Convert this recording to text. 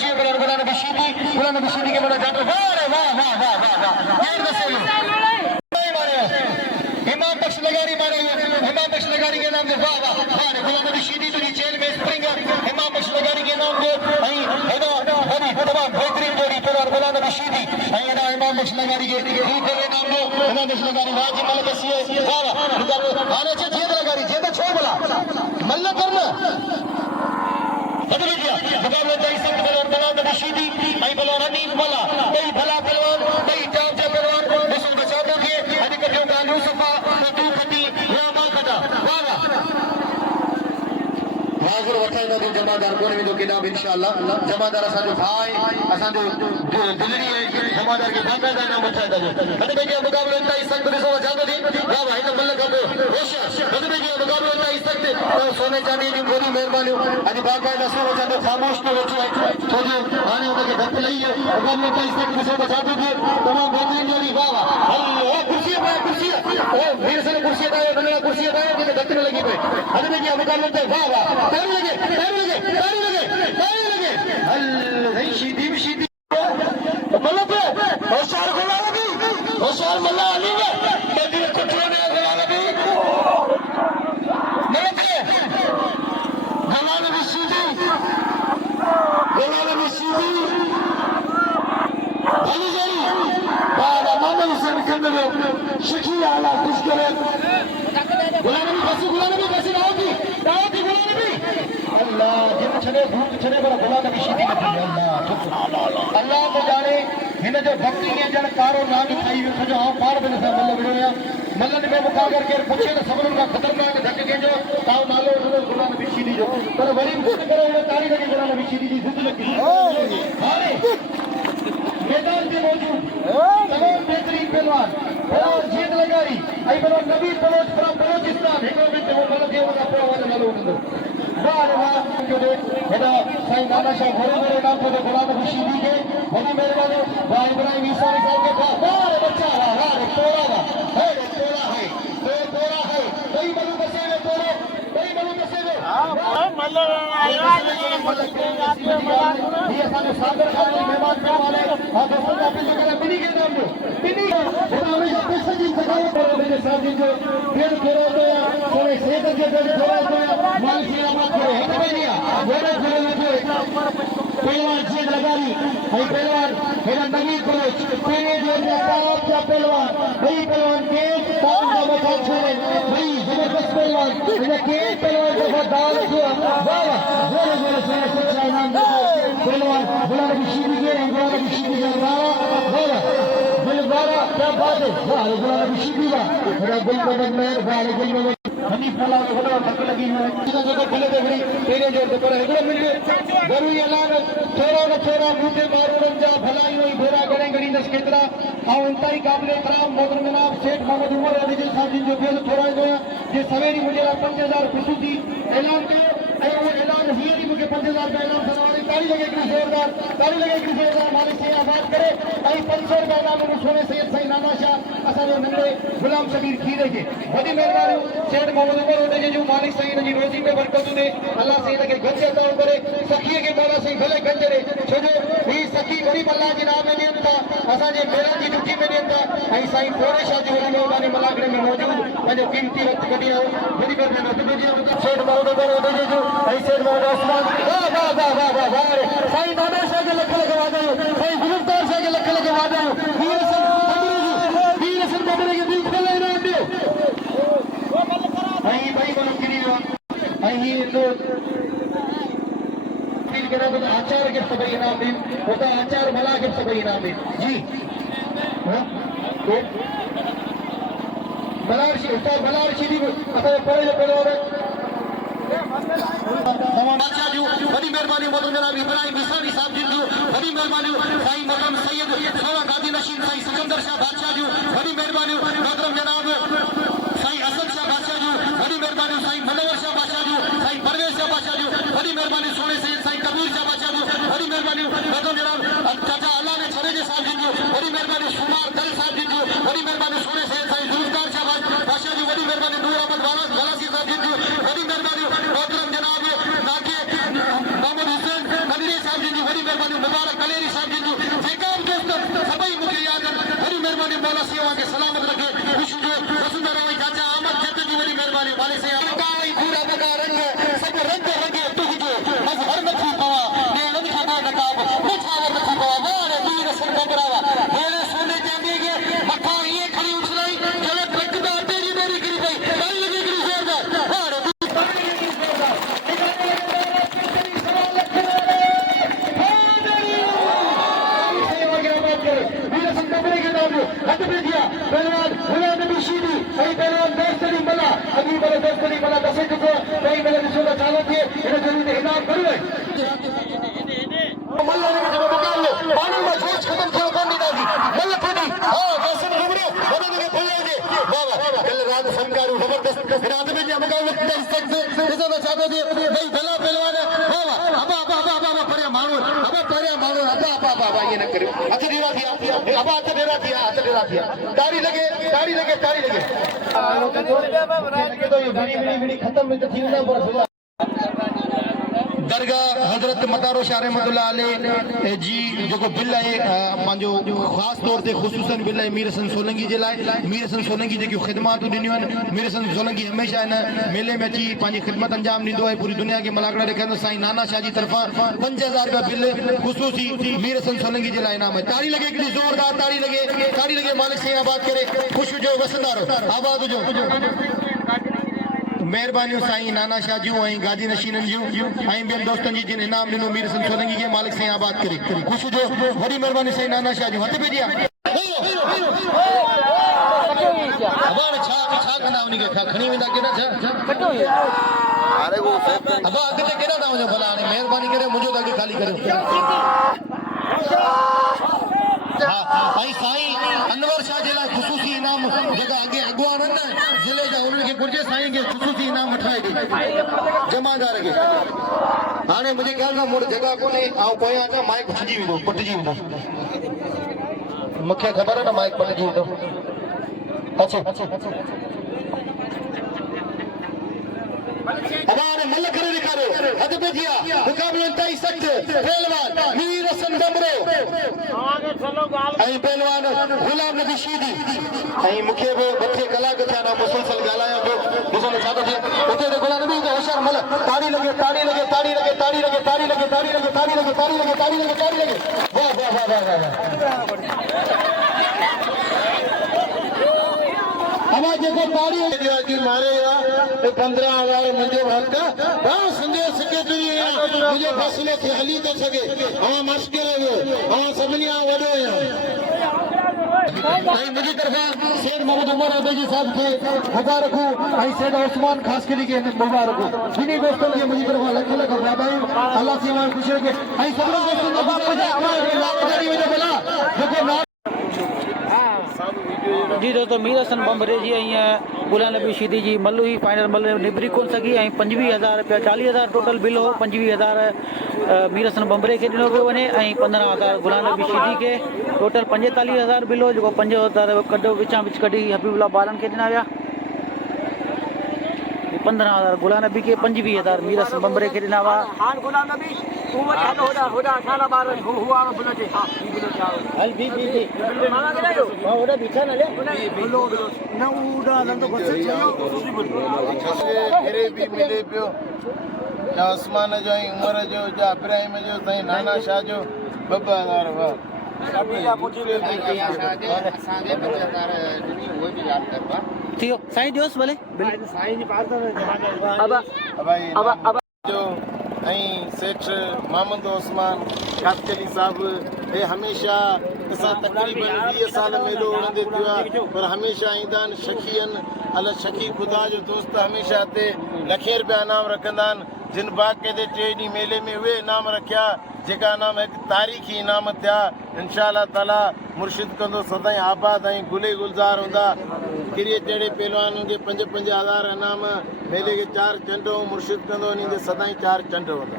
पहुंची है गुलाम नबी शीदी के बड़ा जाकर वाह वाह वाह वाह वाह ये दसे इमाम बख्श लगारी मारे इमाम बख्श लगारी के नाम से वाह वाह वाह गुलाम नबी शीदी तुझी जेल में स्प्रिंग इमाम बख्श लगारी के नाम से आई हेदो बड़ी तमाम बेहतरीन जोड़ी पर गुलाम नबी शीदी आई ना इमाम बख्श लगारी के ई करे नाम दो इमाम बख्श लगारी वाह जी मलक सी वाह वाह आने छे जेद लगारी जेद छो बोला मल्ल करना बदल गया मुकाबले दई संग गुलाम नबी शीदी आई बोला रनीफ वाला दई भला पहलवान दई टाप पहलवान मुसल बचाओ के अधिक जो गालू सफा तू कटी या माल कटा वाह हाजिर वठाइंदा तो जमादार कोन विदो किताब इंशाअल्लाह जमादार असा जो भाई असा जो गुजरी है जमादार के बाकायदा नाम वठाइंदा जो बदे बेजे मुकाबले ताई संग दिसो जादो दी वाह भाई तो मल्ल कबो होश बदे बेजे मुकाबले ताई संग तो सोने चांदी की पूरी मेहरबानी अजी बाकायदा सो जादो खामोश तो वेठो है तो जो आने उनके धक लई है मुकाबले ताई संग दिसो जादो दी तमाम बेहतरीन जोड़ी वाह वाह अल्लाह कुर्सी ओ वीर से कुर्सी दाए बंगला कुर्सी दाए के धक में लगी पे बदे बेजे मुकाबले ताई वाह वाह तारी लगे अल्लाह शीदी मतलब होशियार गुलाम नबी होशियार मल्ला अली ने बदी कुटरो ने गुलाम नबी मतलब गुलाम नबी शीदी अली जरी बाला मोहम्मद हुसैन कंदे शिकी आला खुश करे गुलाम नबी कैसे दाऊदी गुलाम नबी अल्लाह जिन छने भूत छने पर गुलाम नबी शीदी अल्लाह तो जाने हिन जो भक्ति के जन कारो नाम खाई वे जो हां पार बने सा मल्ल विड़ोया मल्लन में मुकागर के पूछे तो सबन का खतरनाक धक के जो ताव नालो गुलाम नबी शीदी जो पर वरी कुछ करे वो तारी लगी गुलाम नबी शीदी जी जिद लगी हां मैदान में मौजूद तमाम बेहतरीन पहलवान और जीत लगाई आई बनो नबी बलोचिस्तान एक मिनट वो बल देव का पहलवान नालो उठो वाह वाह जो दे हेदा साईं नाना शाह घोड़े नाम तो गुलाम नबी शीदी के बड़ी मेहरबानी वाह इब्राहिम ईसा साहब के पास वाह बच्चा वाह तोड़ा है कई बलू बसे में तोड़ो कई बलू बसे में हां मल्ल ये सारे सागर खान मेहमान का वाले हां दोस्तों का अपील करे बिनी के नाम दो बिनी हमेशा पैसा जी सगाई पर मेरे साथ जी जो फिर करो तो थोड़े सेहत के जड़ थोड़ा तो माल की आवाज करे है तो भैया बोले खड़े लगे पहलवान जीत लगारी भाई पहलवान हेरा नबी कोच पहले जो पाप का पहलवान भाई पहलवान के काम का बचा छोड़े भाई जबरदस्त पहलवान ये के पहलवान को दाल को वाह बोले से अच्छा नाम पहलवान गुलाम नबी शीदी के गुलाम नबी शीदी का वाह दिलवारा क्या बात है वाह गुलाम नबी शीदी का मेरा दिल को मेहर वाले दिल में हनी फला के बड़ा धक लगी है इधर जगह खुले देख रही तेरे जोर पर है मिल गए गरु ऐलान छोरा मुझे मारो जा भलाई हुई भेरा करें गरी दस केतरा और उनका ही काबिल इकराम मोहतरम जनाब शेख मोहम्मद उमर अली साहब जी जो बेल छोरा गया ये सवेरी मुझे 5000 खुशूसी ऐलान के वो ऐलान हुई नहीं मुझे 5000 का ऐलान सुनाने ताली लगेगी जोरदार मालिक से आबाद करे आई 500 रुपए नाम सोने सैयद साईं नाना शाह असा जो नंदे गुलाम शबीर खीरे के बड़ी मेहरबानी शेख मोहम्मद उमर अली जो मालिक साईं जी रोजी में बरकत दे अल्लाह से लगे गंज अता करे सखी के मौला से भले गंज रे छोजो ही सखी गरीब अल्लाह के नाम में देता असा जे बेरा की दुखी में देता आई साईं थोड़े शाह जी मेहरबानी मलागड़े में मौजूद पंहिंजो कीमती वक्त कढी आओ बड़ी मेहरबानी शेख मोहम्मद उमर अली जो आई शेख मोहम्मद उस्मान वाह साईं नाना शाह के लख लखवा दो साईं गुरुदार शाह के लख लखवा दो वीर हसन बबरे के बीच में लेना दियो आई भाई बोलो किरियो आई लो तीन के नाम आचार के सब इनाम दे होता आचार भला के सब इनाम दे जी हां तो बलार शीदी असा पड़े बादशाह जो बड़ी मेहरबानी मोहतरम जनाब इब्राहिम ईसानी साहब जी जो बड़ी मेहरबानी साईं मोहतरम सैयद सोना गाजी नशीन साईं सिकंदर शाह बादशाह जो बड़ी मेहरबानी मोहतरम जनाब साईं असद शाह बादशाह जो बड़ी मेहरबानी साईं मनोवर शाह बादशाह जो साईं परवेज शाह बादशाह जो बड़ी मेहरबानी सोने सैयद साईं कबीर शाह बादशाह जो बड़ी मेहरबानी मोहतरम जनाब चाचा अल्लाह ने छड़े जे साहब जी जो बड़ी मेहरबानी सुमार दल साहब जी जो बड़ी मेहरबानी सोने सैयद साईं जुल्फकार शाह बादशाह जो बड़ी मेहरबानी नूर अहमद वालासी साहब जी जो बड़ी मेहरबानी मोहतरम जनाब नाके मोहम्मद हुसैन खलील साहब जी बड़ी मेहरबानी सेवा के सलामत रखे खुश जो वसुंधरा वही चाचा अहमद जत जी वरी मेहरबानी वाले से काई पूरा बगा रंग सब रंग रंगे तुझे बस हर नथी पवा ने नथी पवा नकाब मुछावर नथी पवा वारे वीर सन बकरावा मेरे सोने चांदी के मथा ये खड़ी उछलाई जले टकदा तेरी मेरी गिरी गई कल लगी गिरी जोरदार वारे पहलवान गुलाम नबी शीदी सही पहलवान दोस्तरी मला अभी बड़े दोस्तरी मला दसे को कई मेरे दिसों चालू किए इन्हें जरूर इनाम करूँ मल्ला ने मुझे मुकाबले पानी में जोश खत्म किया कौन नहीं दादी मल्ला खुदी हाँ कैसे घूमरे बदल के खोलेंगे बाबा कल रात संकारू जबरदस्त रात में जब मुकाबले इस तक से इसे तो चाहते थे नहीं भला पहलवान है बाबा अबा परे मारो अबा ये न करे अच्छा देवा दिया अबा अच्छा देवा दिया तारी लगे तो ये बड़ी खत्म में तो थी ना पर दरगाह हजरत मतारो शाह रहमतुल्लाह अलैह जी जो बिल है पंहिंजो ख़ास तौर ते ख़ुसूसन बिल है मीर हसन सोलंकी जे लाइ मीर हसन सोलंकी जेकी ख़िदमतूं ॾिनियूं आहिनि मीर हसन सोलंकी हमेशह हिन मेले में अची पंहिंजी ख़िदमत अंजाम ॾींदो आहे पूरी दुनिया खे मलाकड़ा ॾेखारींदो साईं नाना शाह जी तरफ़ां 5000 रुपया बिल ख़ुसूसी मीर हसन सोलंकी जे लाइ इनाम आहे ताड़ी लगे हिकिड़ी ज़ोरदार ताड़ी लगे मालिक साईं आबाद करे ख़ुशि हुजो वसंदारो आबाद हुजो मेहरबानियूं साईं नाना शाह जूं ऐं गाजी नशीननि जूं ऐं ॿियनि दोस्तनि जी जिन इनाम ॾिनो मीर हसन सोलंकी खे मालिक साईं आबाद करे ख़ुशि हुजो वॾी महिरबानी साईं नाना शाह जूं हथ पे ॾिया छा कंदा उन खे खणी वेंदा केॾा छा अबा अॻिते केॾा था वञो भला हाणे महिरबानी करे मुंहिंजो त अॻु ख़ाली करियो साईं अनवर शाह जे लाइ ख़ुसूसी इनाम जेका अॻे अॻुवान आहिनि न ज़िले जा उन्हनि खे घुर्जे साईं खे ख़ुसूसी इनाम वठाए ॾे जमादार खे हाणे मुंहिंजे ख़्याल सां मूं वटि जॻह कोन्हे ऐं पोयां अचां माइक पटिजी वेंदो मूंखे ख़बर आहे न माइक पटिजी वेंदो अच्छा हमारे मल करे दिखारो हद पे दिया मुकाबले 63 पहलवान मीर हसन बमरो आगे चलो गाल ऐं पहलवान गुलाम नबी शीदी ऐं मूंखे बि बखे कलाक थिया न मुसलसल ॻाल्हायां पियो ॾिसो न छा थो थिए उते त गुलाम नबी जो होशियार मल ताड़ी लगे वाह हमारे जेको ताड़ी की मारे या 15,000 मुझे हक संदेश सेक्रेटरी मुझे फैसले थे हली तो सके हम मश्किल है हम सबनिया वडो है मुझी तरफा सैयद मोहम्मद उमर अबेजी साहब के मुबारक हो सैयद उस्मान खास करी के मुबारक हो जिन्हीं दोस्तों के मुझी तरफा लख वाधाई अल्लाह से हमारे खुशी रखे सब दोस्तों को बोला जी दोस्तों मीर हसन बमरे जी गुलाम नबी शीदी जी मल्लू ही फाइनल मल निबरी कोन सकी 25,000 रुपया 40,000 टोटल बिल हो 25,000 मीर हसन बमरे के ॾिनो पियो वञे 15,000 गुलाम नबी शीदी के टोटल 45,000 बिल हो जो 5,000 कढो विचां विच कढी हबीबुल्ला बालन के ॾिना विया 15,000 गुलाम नबी के 25,000 मीर हसन बमरे के ॾिना हुआ उस्मान जो उमर जो इब्राहिम जो साईं नाना शाह जो 2,000 थियो साईं दियोस भले जो सेठ मोहम्मद उस्मान कातली साहब ये हमेशा असां तकरीबन 20 साल मेलो उड़ंदे थियो पर हमेशा ईंदा आहिनि शकीअन अला शकी खुदा जो दोस्त हमेशा हिते लखे रुपया इनाम रखंदा आहिनि जिन बाक़े ते 3 ॾींहं मेले में उहे इनाम रखिया जेका इनाम हिकु तारीख़ी इनाम थिया इंशा अल्लाह ताला मुर्शिद कंदो सदाईं आबाद ऐं गुले गुलज़ार हूंदा कहिड़े जहिड़े पहलवान जे 5,000 इनाम मेले के 4 चंड मुर्शिद कंदो उन्हनि जे सदाईं 4 चंड हूंदा